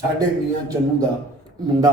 ਸਾਡੇ ਮੀਆਂ ਚੰਨੂ ਦਾ ਮੁੰਡਾ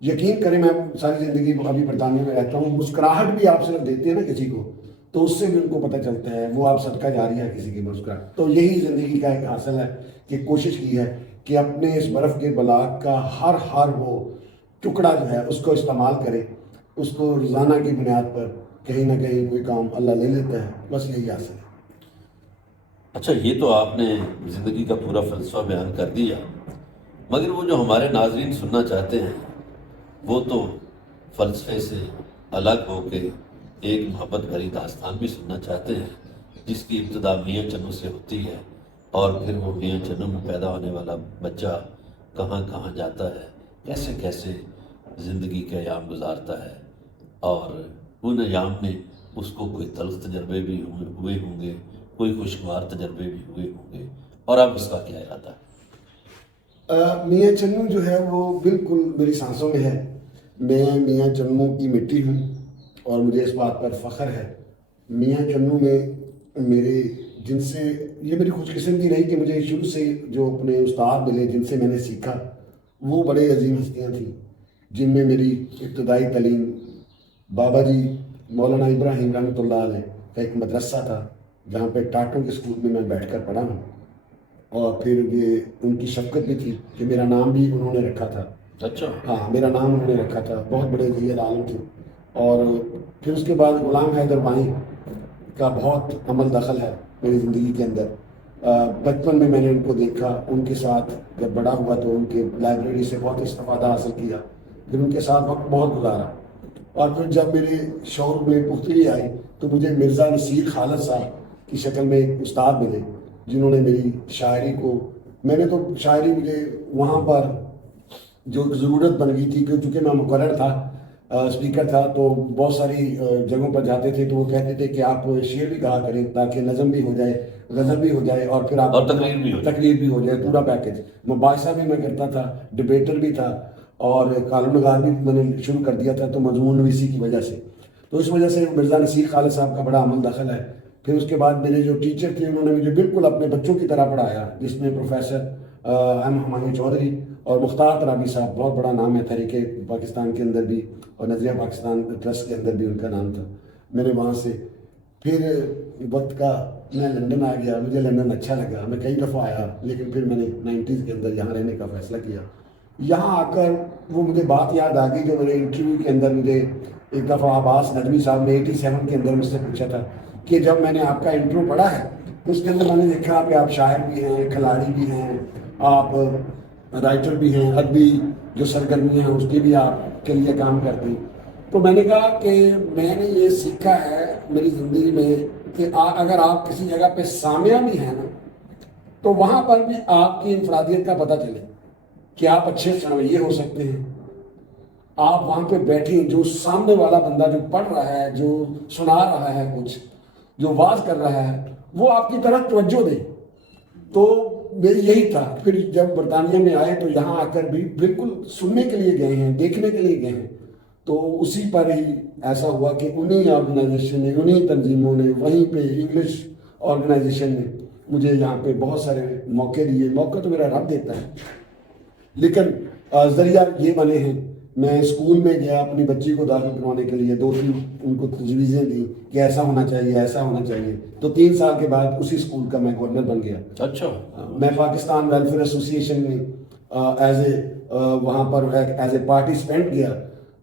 یقین کریں میں ساری زندگی ابھی برطانیہ میں رہتا ہوں, مسکراہٹ بھی آپ صرف دیتے ہیں نا کسی کو تو اس سے بھی ان کو پتہ چلتا ہے وہ آپ صدقہ جاری ہے کسی کی مسکراہٹ. تو یہی زندگی کا ایک حاصل ہے کہ کوشش کی ہے کہ اپنے اس برف کے بلاک کا ہر وہ ٹکڑا جو ہے اس کو استعمال کرے, اس کو روزانہ کی بنیاد پر کہیں نہ کہیں کوئی کام اللہ لے لیتا ہے, بس یہی حاصل ہے. اچھا, یہ تو آپ نے زندگی کا پورا فلسفہ بیان کر دیا, مگر وہ جو ہمارے ناظرین سننا چاہتے ہیں وہ تو فلسفے سے الگ ہو کے ایک محبت بھری داستان بھی سننا چاہتے ہیں جس کی ابتدا میاں چنو سے ہوتی ہے اور پھر وہ میاں چنو میں پیدا ہونے والا بچہ کہاں کہاں جاتا ہے, کیسے کیسے زندگی کے ایام گزارتا ہے, اور ان ایام میں اس کو کوئی تلخ تجربے بھی ہوئے ہوں گے, کوئی خوشگوار تجربے بھی ہوئے ہوں گے, اور اب اس کا کیا ارادہ ہے؟ میاں چنو جو ہے وہ بالکل میری سانسوں میں ہے. میں میاں چنو کی مٹی ہوں اور مجھے اس بات پر فخر ہے. میاں چنو میں میرے جن سے یہ میری خوش قسمتی رہی کہ مجھے شروع سے جو اپنے استاد ملے جن سے میں نے سیکھا وہ بڑے عظیم ہستیاں تھیں, جن میں میری ابتدائی تعلیم بابا جی مولانا ابراہیم رحمۃ اللہ علیہ کا ایک مدرسہ تھا جہاں پہ ٹاٹوں کے اسکول میں بیٹھ کر پڑھا ہوں, اور پھر یہ ان کی شفقت بھی تھی کہ میرا نام بھی انہوں نے رکھا تھا. اچھا, ہاں میرا نام انہوں نے رکھا تھا, بہت بڑے ذہین عالم تھے. اور پھر اس کے بعد غلام حیدر وانی کا بہت عمل دخل ہے میری زندگی کے اندر. بچپن میں نے ان کو دیکھا, ان کے ساتھ جب بڑا ہوا تو ان کے لائبریری سے بہت استفادہ حاصل کیا, پھر ان کے ساتھ وقت بہت گزارا. اور پھر جب میرے شعور میں پختگی آئی تو مجھے مرزا نصیر خالد صاحب کی شکل میں ایک استاد ملے جنہوں نے میری شاعری کو, میں نے تو شاعری مجھے وہاں پر جو ضرورت بن گئی تھی کہ چونکہ میں مقرر تھا, اسپیکر تھا, تو بہت ساری جگہوں پر جاتے تھے تو وہ کہتے تھے کہ آپ شعر بھی کہا کریں تاکہ نظم بھی ہو جائے, غزل بھی ہو جائے, اور پھر آپ تقریر بھی ہو جائے, پورا پیکج. مباحثہ بھی میں کرتا تھا, ڈبیٹر بھی تھا, اور کالم نگار بھی میں نے شروع کر دیا تھا, تو مضمون نویسی کی وجہ سے. تو اس وجہ سے مرزا نصیر خالد صاحب کا بڑا عمل دخل ہے. پھر اس کے بعد میرے جو ٹیچر تھے انہوں نے مجھے بالکل اپنے بچوں کی طرح پڑھایا, جس میں پروفیسر ایم ہمایوں چودھری اور مختار ترابی صاحب, بہت بڑا نام ہے تحریک پاکستان کے اندر بھی اور نظریہ پاکستان ٹرسٹ کے اندر بھی ان کا نام تھا. میں نے وہاں سے پھر وقت کا میں لندن آ گیا, مجھے لندن اچھا لگا, میں کئی دفعہ آیا, لیکن پھر میں نے 90s کے اندر یہاں رہنے کا فیصلہ کیا. یہاں آ کر وہ مجھے بات یاد آ گئی جو میں نے انٹرویو کے اندر مجھے ایک دفعہ عباس ندوی صاحب نے 87 کے اندر مجھ سے پوچھا تھا کہ جب میں نے آپ کا انٹرو پڑھا ہے تو اس کے اندر میں نے دیکھا کہ آپ شاعر بھی ہیں, کھلاڑی بھی ہیں, آپ رائٹر بھی ہیں, ادبی جو سرگرمی ہیں اس کی بھی آپ کے لیے کام کرتے ہیں. تو میں نے کہا کہ میں نے یہ سیکھا ہے میری زندگی میں کہ اگر آپ کسی جگہ پہ سامعہ بھی ہیں نا تو وہاں پر بھی آپ کی انفرادیت کا پتہ چلے کہ آپ اچھے سنویے ہو سکتے ہیں. آپ وہاں پہ بیٹھیں, جو سامنے والا بندہ جو پڑھ رہا ہے, جو سنا رہا ہے, کچھ جو واز کر رہا ہے, وہ آپ کی طرف توجہ دے. تو میری یہی تھا. پھر جب برطانیہ میں آئے تو یہاں آ کر بھی بالکل سننے کے لیے گئے ہیں, دیکھنے کے لیے گئے ہیں. تو اسی پر ہی ایسا ہوا کہ انہی آرگنائزیشن نے, انہی تنظیموں نے, وہیں پہ انگلش آرگنائزیشن نے مجھے یہاں پہ بہت سارے موقع دیے. موقع تو میرا رب دیتا ہے, لیکن ذریعہ یہ بنے ہیں. میں اسکول میں گیا اپنی بچی کو داخل کروانے کے لیے, 2-3 ان کو تجویزیں دیں کہ ایسا ہونا چاہیے, ایسا ہونا چاہیے. تو 3 سال کے بعد اسی اسکول کا میں گورنر بن گیا. اچھا, میں پاکستان ویلفیئر ایسوسی ایشن میں وہاں پر ایز اے پارٹیسپینٹ گیا.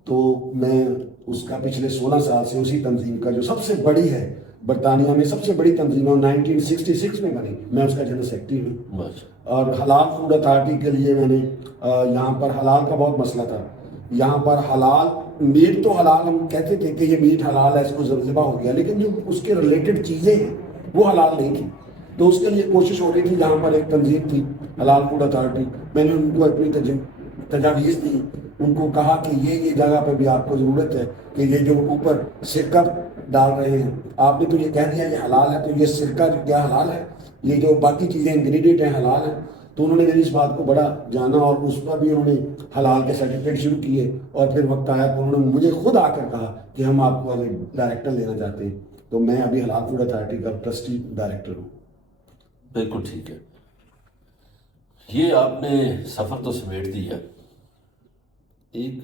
تو میں اس کا پچھلے 16 سال سے اسی تنظیم کا جو سب سے بڑی ہے برطانیہ میں, سب سے بڑی تنظیم ہے, 1966 میں بنی, میں اس کا جنرل سیکرٹری ہوں. اور حلال فوڈ اتھارٹی کے لیے میں نے یہاں پر حلال کا بہت مسئلہ تھا. یہاں پر حلال میٹ تو حلال, ہم کہتے تھے کہ یہ میٹ حلال ہے, اس کو ذبح ہو گیا, لیکن جو اس کے ریلیٹڈ چیزیں ہیں وہ حلال نہیں تھی. تو اس کے لیے کوشش ہو رہی تھی. یہاں پر ایک تنظیم تھی حلال فوڈ اتھارٹی, میں نے ان کو اپنی تجاویز دی, ان کو کہا کہ یہ جگہ پہ بھی آپ کو ضرورت ہے کہ یہ جو اوپر سرکہ ڈال رہے ہیں, آپ نے تو یہ کہہ دیا یہ حلال ہے, تو یہ سرکہ کیا حلال ہے, یہ جو باقی چیزیں انگریڈینٹ ہیں حلال ہیں. تو انہوں نے میری اس بات کو بڑا جانا اور اس پر بھی انہوں نے حلال کے سرٹیفکیٹ شروع کیے. اور پھر وقت آیا تو انہوں نے مجھے خود آ کر کہا کہ ہم آپ کو ایز اے ڈائریکٹر لینا چاہتے ہیں. تو میں ابھی حلال فوڈ اتھارٹی کا ٹرسٹی ڈائریکٹر ہوں. بالکل ٹھیک ہے. یہ آپ نے سفر تو سمیٹ دیا, ایک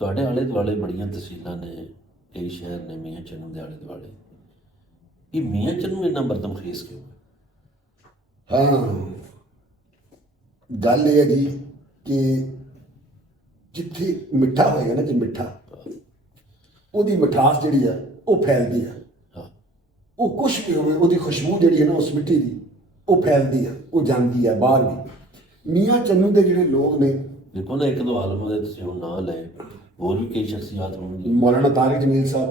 ਤੁਹਾਡੇ ਆਲੇ ਦੁਆਲੇ ਬੜੀਆਂ ਤਹਿਸੀਲਾਂ ਨੇ, ਕਈ ਸ਼ਹਿਰ ਨੇ ਮੀਆਂ ਚੰਨੂ ਦੇ ਆਲੇ ਦੁਆਲੇ, ਇਹ ਮੀਆਂ ਚੰਨੂ ਇੰਨਾ ਬਰਦਮਖੇਜ਼ ਕਿਉਂ ਹੈ? ਹਾਂ, ਗੱਲ ਇਹ ਹੈ ਜੀ ਕਿ ਜਿੱਥੇ ਮਿੱਠਾ ਹੋਏਗਾ ਨਾ, ਜੇ ਮਿੱਠਾ, ਉਹਦੀ ਮਿਠਾਸ ਜਿਹੜੀ ਆ ਉਹ ਫੈਲਦੀ ਆ। ਹਾਂ, ਉਹ ਕੁਛ ਵੀ ਹੋਵੇ, ਉਹਦੀ ਖੁਸ਼ਬੂ ਜਿਹੜੀ ਹੈ ਨਾ ਉਸ ਮਿੱਟੀ ਦੀ, ਉਹ ਫੈਲਦੀ ਆ, ਉਹ ਜਾਂਦੀ ਆ ਬਾਹਰ ਵੀ। ਮੀਆਂ ਚੰਨੂ ਦੇ ਜਿਹੜੇ ਲੋਕ ਨੇ, ਦੇਖੋ ਨਾ, ਇੱਕ ਦੋ ਆਲਮ ਦੇ ਤੁਸੀਂ ਹੁਣ ਨਾਂ ਲਏ, ਹੋਰ ਵੀ ਕਈ ਸ਼ਖਸੀਅਤ ਹੋਣਗੀਆਂ। ਮੌਲਾਨਾ ਤਾਰਿਕ ਜਮੀਲ ਸਾਹਿਬ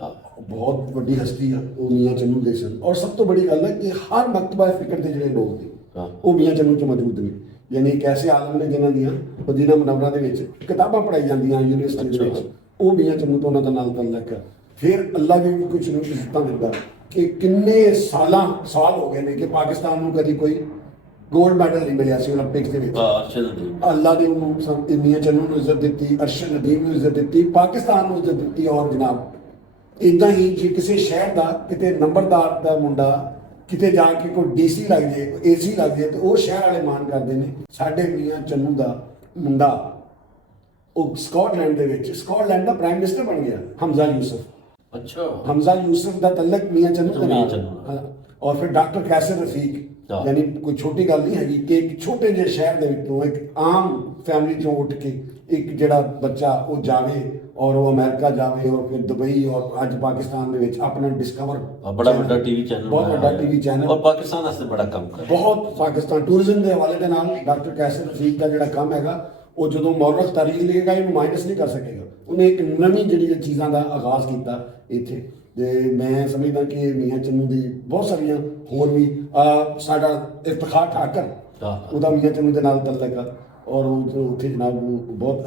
ਹਾਂ, ਬਹੁਤ ਵੱਡੀ ਹਸਤੀ ਆ, ਉਹ ਮੀਆਂ ਚੰਨੂ ਦੇ ਸਨ। ਔਰ ਸਭ ਤੋਂ ਬੜੀ ਗੱਲ ਹੈ ਕਿ ਹਰ ਮਕਤਬਾ ਫਿਕਰ ਦੇ ਜਿਹੜੇ ਲੋਕ ਨੇ ਹਾਂ, ਉਹ ਮੀਆਂ ਚੰਨੂ 'ਚ ਮੌਜੂਦ ਨੇ। ਯਾਨੀ ਇੱਕ ਐਸੇ ਆਲਮ ਨੇ ਜਿਨ੍ਹਾਂ ਦੀਆਂ ਮਦੀਨਾ ਮੁਨੱਵਰਾ ਦੇ ਵਿੱਚ ਕਿਤਾਬਾਂ ਪੜ੍ਹਾਈ ਜਾਂਦੀਆਂ ਯੂਨੀਵਰਸਿਟੀ ਦੇ ਵਿੱਚ, ਉਹ ਮੀਆਂ ਚੰਨੂ ਤੋਂ ਉਹਨਾਂ ਦਾ ਨਾਲ ਤਅੱਲੁਕ ਹੈ। ਫਿਰ ਅੱਲਾ ਵੀ ਕੁਝ ਨੂੰ ਇੱਜ਼ਤਾਂ ਦਿੰਦਾ ਕਿ ਕਿੰਨੇ ਸਾਲ ਹੋ ਗਏ ਨੇ ਕਿ ਪਾਕਿਸਤਾਨ ਨੂੰ ਕਦੀ ਕੋਈ ਗੋਲਡ ਮੈਡਲ ਨਹੀਂ ਮਿਲਿਆ ਸੀ ਓਲੰਪਿਕਸ ਦੇ ਵਿੱਚ। ਅਰਸ਼ਦ ਨਦੀਮ, ਅੱਲਾ ਨੇ ਉਹਨੂੰ ਮੀਆਂ ਚੰਨੂ ਨੂੰ ਇੱਜ਼ਤ ਦਿੱਤੀ, ਅਰਸ਼ਦ ਨਦੀਮ ਨੂੰ ਇੱਜ਼ਤ ਦਿੱਤੀ, ਪਾਕਿਸਤਾਨ ਨੂੰ ਇੱਜ਼ਤ ਦਿੱਤੀ। ਔਰ ਜਨਾਬ ਇੱਦਾਂ ਹੀ ਜੇ ਕਿਸੇ ਸ਼ਹਿਰ ਦਾ ਕਿਤੇ ਨੰਬਰਦਾਰ ਦਾ ਮੁੰਡਾ ਕਿਤੇ ਜਾ ਕੇ ਕੋਈ ਡੀਸੀ ਲੱਗ ਜਾਏ, ਏਸੀ ਲੱਗ ਜਾਏ, ਤੇ ਉਹ ਸ਼ਹਿਰ ਵਾਲੇ ਮਾਣ ਕਰਦੇ ਨੇ। ਸਾਡੇ ਮੀਆਂ ਚੰਨੂ ਦਾ ਮੁੰਡਾ ਉਹ ਸਕਾਟਲੈਂਡ ਦੇ ਵਿੱਚ, ਸਕਾਟਲੈਂਡ ਦਾ ਪ੍ਰਾਈਮ ਮਿਨਿਸਟਰ ਬਣ ਗਿਆ, ਹਮਜ਼ਾ ਯੂਸਫ। ਅੱਛਾ, ਹਮਜ਼ਾ ਯੂਸਫ ਦਾ ਤਅੱਲੁਕ ਮੀਆਂ ਚੰਨੂ ਦੇ ਮੀਆਂ ਨਾਲ। ਚੰਨੂ ਨਾਲ। ਹਾਂ, ਔਰ ਫਿਰ ਡਾਕਟਰ ਕੈਸਰ ਰਫੀਕ, ਹਾਂ। ਯਾਨੀ ਕੋਈ ਛੋਟੀ ਗੱਲ ਨਹੀਂ ਹੈਗੀ ਕਿ ਇੱਕ ਛੋਟੇ ਜਿਹੇ ਸ਼ਹਿਰ ਦੇ ਵਿੱਚੋਂ ਇੱਕ ਆਮ ਫੈਮਿਲੀ ਚੋਂ ਉੱਠ ਕੇ ਇੱਕ ਜਿਹੜਾ ਬੱਚਾ ਉਹ ਜਾਵੇ ਔਰ ਉਹ ਅਮਰੀਕਾ ਜਾਵੇ ਔਰ ਫਿਰ ਦੁਬਈ ਔਰ ਅੱਜ ਪਾਕਿਸਤਾਨ ਦੇ ਵਿੱਚ ਆਪਣਾ ਡਿਸਕਵਰ ਬੜਾ ਵੱਡਾ ਟੀਵੀ ਚੈਨਲ, ਬਹੁਤ ਵੱਡਾ ਟੀਵੀ ਚੈਨਲ, ਔਰ ਪਾਕਿਸਤਾਨ ਵਾਸਤੇ ਬੜਾ ਕੰਮ ਕਰ ਰਿਹਾ। ਬਹੁਤ ਪਾਕਿਸਤਾਨ ਟੂਰਿਜ਼ਮ ਦੇ ਹਵਾਲੇ ਦੇ ਨਾਲ ਡਾਕਟਰ ਕੈਸਰ ਰਫੀਕ ਦਾ ਜਿਹੜਾ ਕੰਮ ਹੈਗਾ, ਉਹ ਜਦੋਂ ਮੌਰਖ ਤਾਰੀਖ ਲਿਖੇਗਾ ਇਹਨੂੰ ਮਾਈਨਸ ਨਹੀਂ ਕਰ ਸਕੇਗਾ। ਉਹਨੇ ਇੱਕ ਨਵੀਂ ਜਿਹੜੀ ਚੀਜ਼ਾਂ ਦਾ ਆਗਾਜ਼ ਕੀਤਾ ਇੱਥੇ। ਤੇ ਮੈਂ ਸਮਝਦਾ ਕਿ ਮੀਆਂ ਚੰਨੂ ਦੀ ਬਹੁਤ ਸਾਰੀਆਂ ਹੋਰ ਵੀ ਸਾਡਾ ਇਫਤਖਾਰ ਠਾਕਰ, ਹਾਂ, ਉਹਦਾ ਮੀਆਂ ਚੰਨੂ ਦੇ ਨਾਲ ਤਅੱਲੁਕ ਆ ਔਰ ਉਹ ਉੱਥੇ ਜਨਾਬ ਉਹ ਬਹੁਤ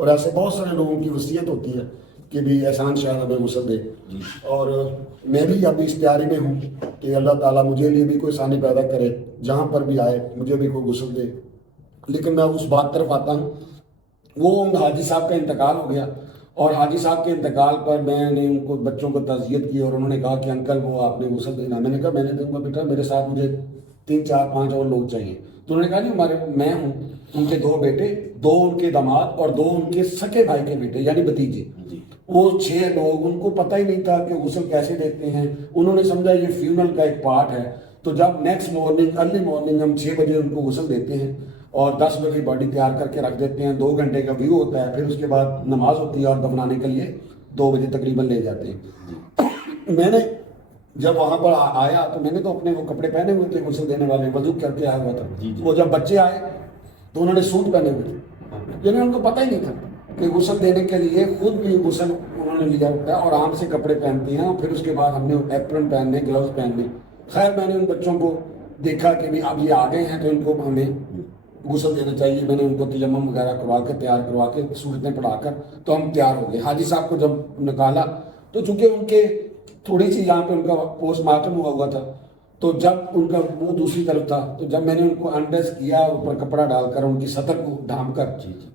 اور ایسے بہت سارے لوگوں کی وصیت ہوتی ہے کہ بھی احسان شاہ ہمیں غسل دے. اور میں بھی ابھی اس تیاری میں ہوں کہ اللہ تعالیٰ مجھے لیے بھی کوئی ثانی پیدا کرے, جہاں پر بھی آئے مجھے بھی کوئی غسل دے. لیکن میں اس بات طرف آتا ہوں, وہ حاجی صاحب کا انتقال ہو گیا, اور حاجی صاحب کے انتقال پر میں نے ان کو بچوں کو تعزیت کی, اور انہوں نے کہا کہ انکل وہ آپ نے غسل دینا. میں نے کہا میں نے دوں گا بیٹا, میرے ساتھ مجھے 3 4 5 اور لوگ چاہیے. تو انہوں نے کہا نہیں میں ہوں, ان کے 2 بیٹے, 2 ان کے داماد اور 2 ان کے سکے بھائی کے بیٹے یعنی بھتیجے, وہ 6 لوگ. ان کو پتہ ہی نہیں تھا کہ غسل کیسے دیتے ہیں. انہوں نے سمجھا یہ فیونل کا ایک پارٹ ہے. تو جب نیکسٹ مارننگ ارلی مارننگ ہم 6 بجے ان کو غسل دیتے ہیں اور 10 بجے باڈی تیار کر کے رکھ دیتے ہیں, 2 گھنٹے کا ویو ہوتا ہے, پھر اس کے بعد نماز ہوتی ہے اور دفنانے کے لیے 2 بجے تقریباً لے جاتے ہیں. میں نے جب وہاں پر آیا تو میں نے تو اپنے وہ کپڑے پہنے ہوئے تھے غسل دینے والے, وضو کر کے آیا ہوا تھا. وہ جب بچے آئے تو انہوں نے سوٹ پہنے ہوئے تھے, یعنی ان کو پتہ ہی نہیں تھا کہ غسل دینے کے لیے خود بھی غسل انہوں نے لیا ہوتا ہے اور عام سے کپڑے پہنتے ہیں, اور پھر اس کے بعد ہم نے ایپرن پہننے, گلوز پہننے. خیر میں نے ان بچوں کو دیکھا کہ بھی اب یہ آ گئے ہیں تو ان کو ہمیں غسل دینا چاہیے. میں نے ان کو تیمم وغیرہ کروا کے تیار کروا کے صورتیں پڑھا کر تو ہم تیار ہو گئے. حاجی صاحب کو جب نکالا تو چونکہ ان کے تھوڑی سی یہاں پہ ان کا پوسٹ مارٹم ہوا تھا, تو جب ان کا منہ دوسری طرف تھا تو جب میں نے ان کو انڈرس کیا اوپر کپڑا ڈال کر ان کی سطر کو ڈھانپ کر,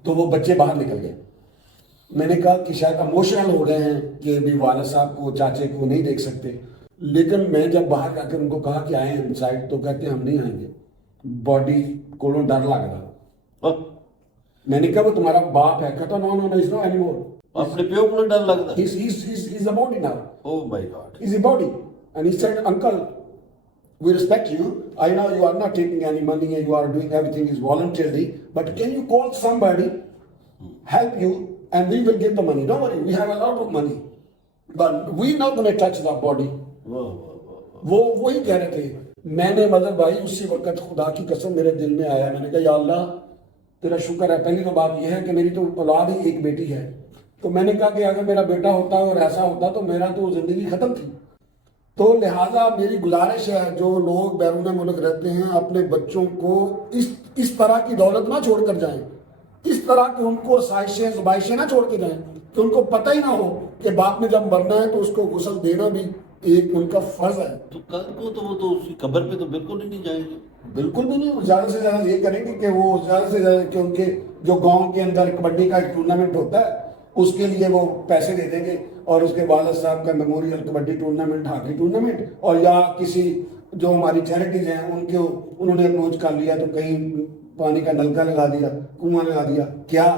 تو وہ بچے باہر نکل گئے. میں نے کہا کہ شاید اموشنل ہو گئے ہیں کہ بھی والد صاحب کو چاچے کو نہیں دیکھ سکتے. لیکن میں جب باہر جا کر ان کو کہا کہ آئیں انسائڈ تو کہتے ہیں ہم نہیں آئیں گے, باڈی کو ڈر لگ رہا. میں نے کہا وہ تمہارا باپ ہے؟ کہتا نو نو از نو اینی مور. اپنے پیو کو ڈر لگتا ہے. He's a body now. Oh my God. He's a body. And he said, uncle, we respect you. I know you are not taking any money and you are doing everything is voluntarily, but can you call somebody, help you, and we will give the money. Don't worry, we have a lot of money. But we're not going to touch the body. وہ وہی کہہ رہے تھے. میں نے mother بھائی اسی وقت خدا کی قسم میرے دل میں آیا, میں نے کہا یا اللہ تیرا شکر ہے. پہلی تو بات یہ ہے کہ میری تو اولاد ہی ایک بیٹی ہے, تو میں نے کہا کہ اگر میرا بیٹا ہوتا اور ایسا ہوتا تو میرا تو زندگی ختم تھی. تو لہٰذا میری گزارش ہے جو لوگ بیرون ملک رہتے ہیں اپنے بچوں کو اس طرح کی دولت نہ چھوڑ کر جائیں, اس طرح کی ان کو سائشیں زبائشیں نہ چھوڑ کے جائیں کہ ان کو پتہ ہی نہ ہو کہ باپ نے جب مرنا ہے تو اس کو غسل دینا بھی ایک ان کا فرض ہے. تو کل کو تو وہ تو اس کی قبر پہ تو بالکل ہی نہیں جائیں گے. بالکل بھی نہیں. زیادہ سے زیادہ یہ کریں گے کہ وہ زیادہ سے زیادہ کہ ان کے جو گاؤں کے اندر کبڈی کا ایک ٹورنامنٹ ہوتا ہے اس کے لیے وہ پیسے دے دیں گے, اور اس کے والد صاحب کا memorial kabaddi tournament, hockey tournament, اور یا کسی جو ہماری چیریٹیز ہیں ان کے انہوں نے اپروچ کر لیا تو کہیں پانی کا نلکا لگا دیا, کنواں لگا دیا. کیا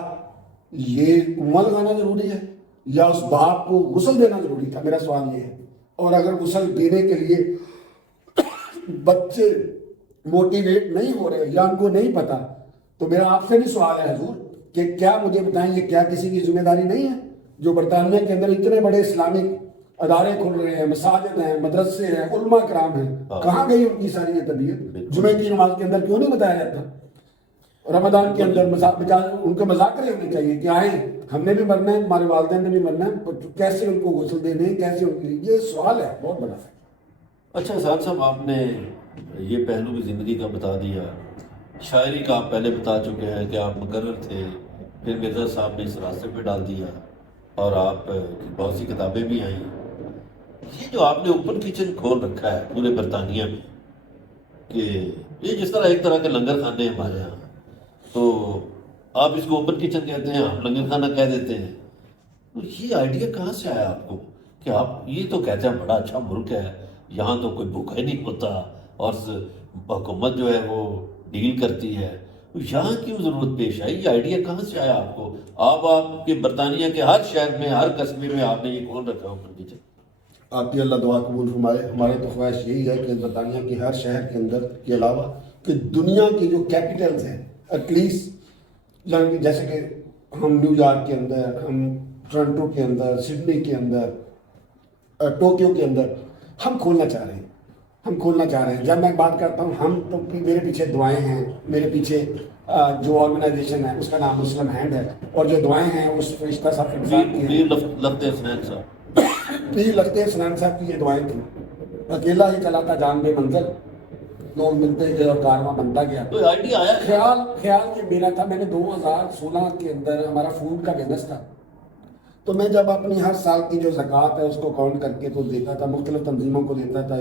یہ کنواں لگانا ضروری ہے یا اس باپ کو غسل دینا ضروری تھا؟ میرا سوال یہ ہے. اور اگر غسل دینے کے لیے بچے موٹیویٹ نہیں ہو رہے یا ان کو نہیں پتا, تو میرا آپ سے بھی سوال ہے حضور کہ کیا مجھے بتائیں یہ کیا کسی کی ذمہ داری نہیں ہے جو برطانیہ کے اندر اتنے بڑے اسلامک ادارے کھل رہے ہیں, مساجد ہیں, مدرسے ہیں, علماء کرام ہیں, کہاں گئی ان کی ساری یہ طبیعت؟ جمعے کی نماز کے اندر کیوں نہیں بتایا جاتا؟ رمضان کے اندر ان کے مذاکرے ہونے چاہیے کہ آئیں ہم نے بھی مرنا ہے, ہمارے والدین نے بھی مرنا ہے, کیسے ان کو غسل دینے, کیسے ان کے, یہ سوال ہے بہت بڑا. اچھا احسان صاحب, آپ نے یہ پہلو بھی زندگی کا بتا دیا, شاعری کا آپ پہلے بتا چکے ہیں کہ آپ مقرر تھے, پھر مرزا صاحب نے اس راستے پہ ڈال دیا اور آپ بہت سی کتابیں بھی آئیں. یہ جو آپ نے اوپن کچن کھول رکھا ہے پورے برطانیہ میں, کہ یہ جس طرح ایک طرح کے لنگر خانے ہیں ہمارے یہاں, تو آپ اس کو اوپن کچن کہتے ہیں, آپ لنگر خانہ کہہ دیتے ہیں. تو یہ آئیڈیا کہاں سے آیا آپ کو کہ آپ یہ تو کہتے ہیں بڑا اچھا ملک ہے, یہاں تو کوئی بھوکا ہی نہیں ہوتا اور حکومت جو ہے وہ ڈیل کرتی ہے, تو یہاں کیوں ضرورت پیش آئی؟ یہ آئیڈیا کہاں سے آیا آپ کو؟ آپ کے برطانیہ کے ہر شہر میں, ہر قصبے میں آپ نے یہ کھول رکھا اوپن کچن. آپ کی اللہ دعا قبول فرمائے. ہماری تو خواہش یہی ہے کہ برطانیہ کے ہر شہر کے اندر کے علاوہ کہ دنیا کی جو کیپٹلز ہیں ایٹ لیسٹ, جیسے کہ ہم نیو یارک کے اندر, ہم ٹورنٹو کے اندر, سڈنی کے اندر, ٹوکیو کے اندر ہم کھولنا چاہ رہے ہیں, ہم کھولنا چاہ رہے ہیں. جب میں بات کرتا ہوں ہم, تو میرے پیچھے دعائیں ہیں, میرے پیچھے جو آرگنائزیشن ہے اس کا نام مسلم ہینڈ ہے, اور جو دعائیں ہیں اس فرشتہ صاحب پیر لختے حسنین صاحب صاحب کی یہ دعائیں تھیں. اکیلا ہی چلا تھا جان بے منزل, لوگ ملتے گئے اور کارواں بنتا گیا. تو آئیڈیا آیا خیال یہ میرا تھا. میں نے 2016 کے اندر ہمارا فوڈ کا بزنس تھا, تو میں جب اپنی ہر سال کی جو زکوٰۃ ہے اس کو کاؤنٹ کر کے تو دیتا تھا, مختلف تنظیموں کو دیتا تھا.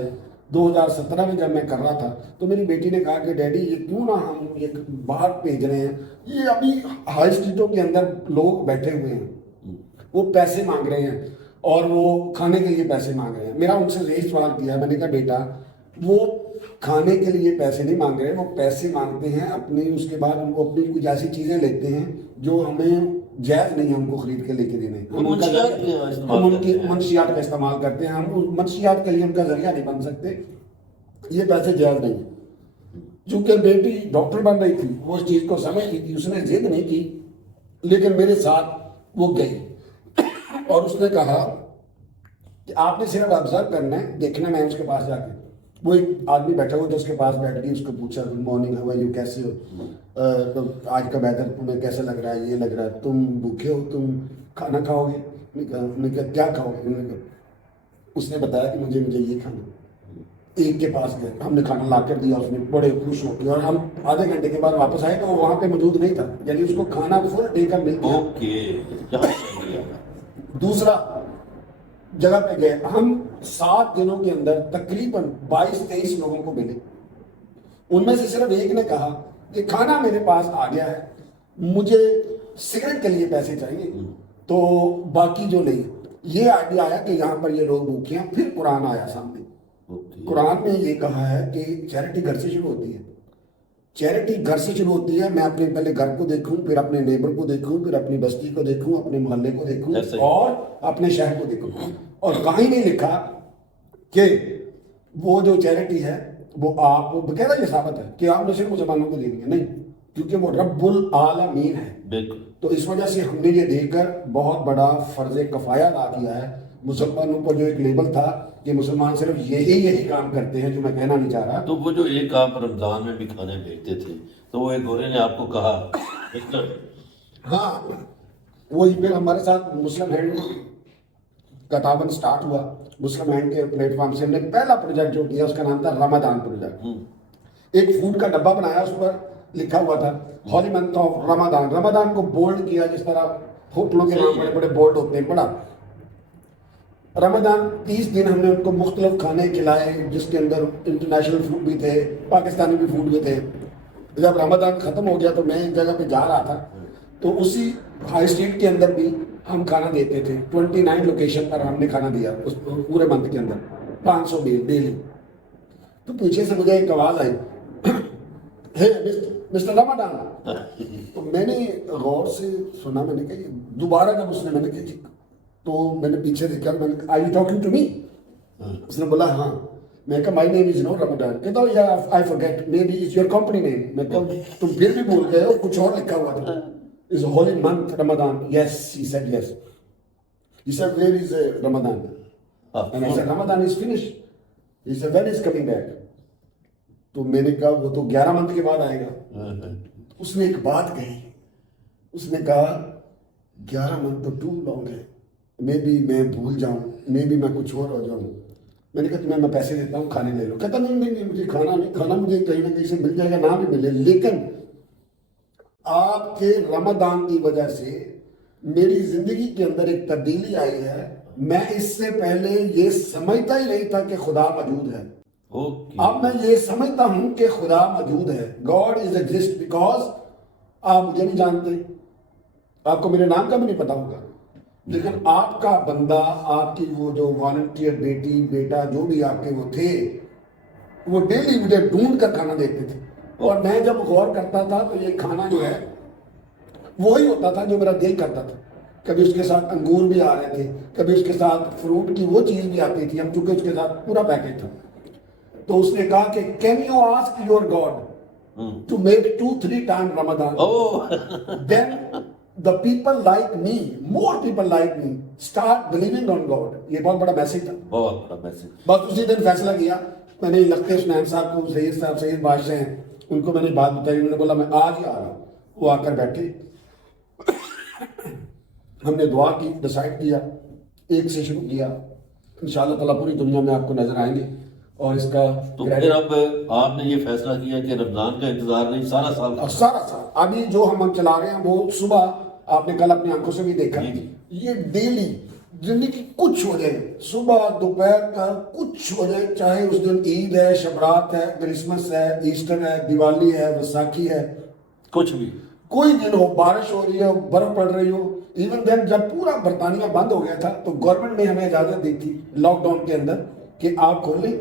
2017 میں جب میں کر رہا تھا تو میری بیٹی نے کہا کہ ڈیڈی یہ کیوں نہ ہم یہ باہر بھیج رہے ہیں, یہ ابھی ہائی اسٹریٹوں کے اندر لوگ بیٹھے ہوئے ہیں, وہ پیسے مانگ رہے ہیں اور وہ کھانے کے لیے پیسے مانگ رہے ہیں. میرا ان سے یہی سوال کیا, میں نے کہا بیٹا وہ کھانے کے لیے پیسے نہیں مانگ رہے, وہ پیسے مانگتے ہیں اپنی, اس کے بعد ان کو اپنی کچھ ایسی چیزیں لیتے ہیں جو ہمیں جائز نہیں ہے ان کو خرید کے لے کے دینے. ہم ان کی منشیات کا استعمال کرتے ہیں, ہم منشیات کے لیے ان کا ذریعہ نہیں بن سکتے, یہ پیسے جائز نہیں. چونکہ بیٹی ڈاکٹر بن رہی تھی, وہ اس چیز کو سمجھتی تھی, اس نے ضد نہیں کی, لیکن میرے ساتھ وہ گئی اور اس نے کہا کہ آپ نے صرف آبزرو کرنا ہے, دیکھنا. میں اس کے پاس جا کے, وہ ایک آدمی بیٹھا ہوا تھا, اس کے پاس بیٹھ کے اس کو پوچھا گڈ مارننگ ہوا یو, کیسے ہو, آج کا ویدر تمہیں کیسا لگ رہا ہے, یہ لگ رہا ہے, تم بھوکے ہو, تم کھانا کھاؤ گے. میں نے کہا کیا کھاؤ گے. اس نے بتایا کہ مجھے یہ کھانا. ایک کے پاس گئے, ہم نے کھانا لا کر دیا, اس نے بڑے خوش ہو کے, اور ہم آدھے گھنٹے کے بعد واپس آئے تو وہ وہاں پہ موجود نہیں تھا, یعنی اس کو کھانا فل ڈے کا مل گیا. دوسرا جگہ پہ گئے, ہم 7 دنوں کے اندر تقریباً 22-23 لوگوں کو ملے. ان میں سے صرف ایک نے کہا کہ کھانا میرے پاس آ گیا ہے, مجھے سگریٹ کے لیے پیسے چاہیے, تو باقی جو نہیں. یہ آئیڈیا آیا کہ یہاں پر یہ لوگ بھوکے ہیں. پھر قرآن آیا سامنے. قرآن میں یہ کہا ہے کہ چیریٹی گھر سے شروع ہوتی ہے. چیریٹی گھر سے شروع ہوتی ہے. میں اپنے پہلے گھر کو دیکھوں, پھر اپنے نیبر کو دیکھوں, پھر اپنی بستی کو دیکھوں, اپنے محلے کو دیکھوں اور اپنے شہر کو دیکھوں. اور کہیں نہیں لکھا کہ وہ جو چیریٹی ہے وہ آپ کو باقاعدہ یہ ثابت ہے کہ آپ نے صرف مسلمانوں کو دینی ہے, نہیں, کیونکہ وہ رب العالمین ہے. بالکل. تو اس وجہ سے ہم نے یہ دیکھ کر بہت بڑا فرض کفایہ ادا کیا ہے. مسلمانوں پر جو ایک لیبل تھا کہ مسلمان صرف یہی کام کرتے ہیں, جو میں کہنا نہیں چاہ رہا. تو وہ جو ایک آپ رمضان میں بھی کھانے بھیجتے تھے, تو وہ ایک گورے نے آپ کو کہا, ہاں, وہی پھر ہمارے ساتھ مسلم ہینڈ کا تعاون سٹارٹ ہوا. مسلم ہینڈ کے پلیٹ فارم سے ہم نے پہلا پروجیکٹ جو کیا اس کا نام تھا رمضان پروجیکٹ. ایک فوڈ کا ڈبہ بنایا, اس پر لکھا ہوا تھا ہولی منتھ آف رمضان. رمضان کو بولڈ کیا جس طرح ہوٹلوں کے نام بڑے بڑے بولڈ ہوتے ہیں, بڑا رمضان 30 دن ہم نے ان کو مختلف کھانے کھلائے, جس کے اندر انٹرنیشنل فوڈ بھی تھے, پاکستانی بھی فوڈ بھی تھے. جب رمضان ختم ہو گیا تو میں ایک جگہ پہ جا رہا تھا, تو اسی ہائی اسٹریٹ کے اندر بھی ہم کھانا دیتے تھے. 29 لوکیشن پر ہم نے کھانا دیا اس پورے منتھ کے اندر, 500 ڈیلی. تو پیچھے سے مجھے ایک آواز آئی, ہے مسٹر رمضان. تو میں نے غور سے سنا, میں نے کہا دوبارہ جب اس نے, میں نے کہا, تو میں نے پیچھے دیکھا, میں نے کہا are you talking to me. اس نے بولا ہاں. میں کہا مائی نیم از نو رمضان. کہتا ہوں یا I forget, may be it's your company name. میں کہا تم پھر بھی بھول گئے ہو, کچھ اور لکھا ہوا تھا. Is a holy month Ramadan? Yes, he said yes. He said where is Ramadan? And I said Ramadan is finished. He said when is coming back? تو میں نے کہا وہ تو 11 منتھ کے بعد آئے گا. اس نے ایک بات کہی, اس نے کہا 11 منتھ تو ٹو لانگ ہے, مے بی میں بھول جاؤں, مے بی میں کچھ اور ہو جاؤں. میں نے کہا تمہیں میں پیسے دیتا ہوں, کھانے لے لو. کہتا نہیں مجھے کھانا نہیں کھانا, مجھے کہیں نہ کہیں سے مل جائے گا, نہ بھی ملے, لیکن آپ کے رمضان کی وجہ سے میری زندگی کے اندر ایک تبدیلی آئی ہے. میں اس سے پہلے یہ سمجھتا ہی نہیں تھا کہ خدا موجود ہے. اب میں یہ سمجھتا ہوں کہ خدا موجود ہے. God is exist because آپ مجھے نہیں جانتے, آپ کو میرے نام کا بھی نہیں پتا ہوگا, لیکن آپ کا بندہ, آپ کی وہ جو والنٹیئر بیٹی بیٹا جو بھی آپ کے وہ تھے, وہ ڈیلی مجھے ڈھونڈ کر کھانا دیتے تھے. اور میں جب غور کرتا تھا تو یہ کھانا جو ہے وہی ہوتا تھا جو میرا دل کرتا تھا. کبھی اس کے ساتھ انگور بھی آ رہے تھے, کبھی اس کے ساتھ فروٹ کی وہ چیز بھی آتی تھی, ہم چونکہ اس کے ساتھ پورا پیکج تھا. تو اس نے کہا کہ can you ask your God to make 2-3 time Ramzan, then the people like me, more people like me start believing on God. یہ بہت بڑا میسج تھا, بہت بڑا میسج. بس اسی دن فیصلہ کیا. میں نے لخت حسنین صاحب کو, سید صاحب, سید بادشاہ ہیں, ان کو میں نے بات بتائی. انہوں نے بولا میں آج ہی آ رہا ہوں. وہ آ کر بیٹھے, ہم نے دعا کی, ڈیسائیڈ کیا, ایک سے شروع کیا. انشاءاللہ تعالیٰ پوری دنیا میں آپ کو نظر آئیں گے. اور اس کا تو پھر اب آپ نے یہ فیصلہ کیا کہ رمضان کا انتظار نہیں، سارا سال اور سارا سال ابھی جو ہم چلا رہے ہیں وہ صبح آپ نے کل اپنی آنکھوں سے بھی دیکھا، یہ ڈیلی زندگی کچھ ہو جائے، صبح دوپہر کا کچھ ہو جائے، چاہے اس دن عید ہے، شب رات ہے، کرسمس ہے، ایسٹر ہے، دیوالی ہے، ویساکھی ہے، کچھ بھی کوئی دن ہو، بارش ہو رہی ہے، برف پڑ رہی ہو، ایون دین جب پورا برطانیہ بند ہو گیا تھا تو گورنمنٹ نے ہمیں اجازت دی تھی لاک ڈاؤن کے اندر کہ آپ کھولیں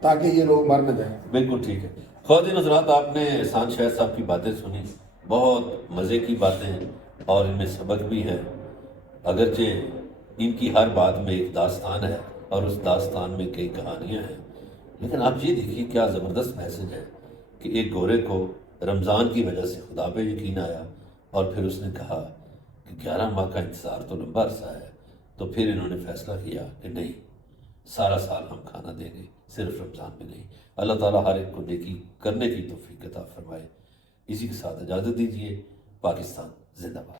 تاکہ یہ لوگ مر نہ جائیں۔ بالکل ٹھیک ہے۔ خواتین حضرات، آپ نے احسان شاہد صاحب کی باتیں سنی، بہت مزے کی باتیں ہیں اور ان میں سبق بھی ہے، اگرچہ ان کی ہر بات میں ایک داستان ہے اور اس داستان میں کئی کہانیاں ہیں، لیکن آپ یہ دیکھیے کیا زبردست میسج ہے کہ ایک گورے کو رمضان کی وجہ سے خدا پہ یقین آیا اور پھر اس نے کہا کہ 11 ماہ کا انتظار تو لمبا عرصہ ہے، تو پھر انہوں نے فیصلہ کیا کہ نہیں، سارا سال ہم کھانا دیں گے، صرف رمضان میں نہیں۔ اللہ تعالیٰ ہر ایک کو نیکی کرنے کی توفیق عطا فرمائے۔ اسی کے ساتھ اجازت دیجیے۔ پاکستان زندہ باد۔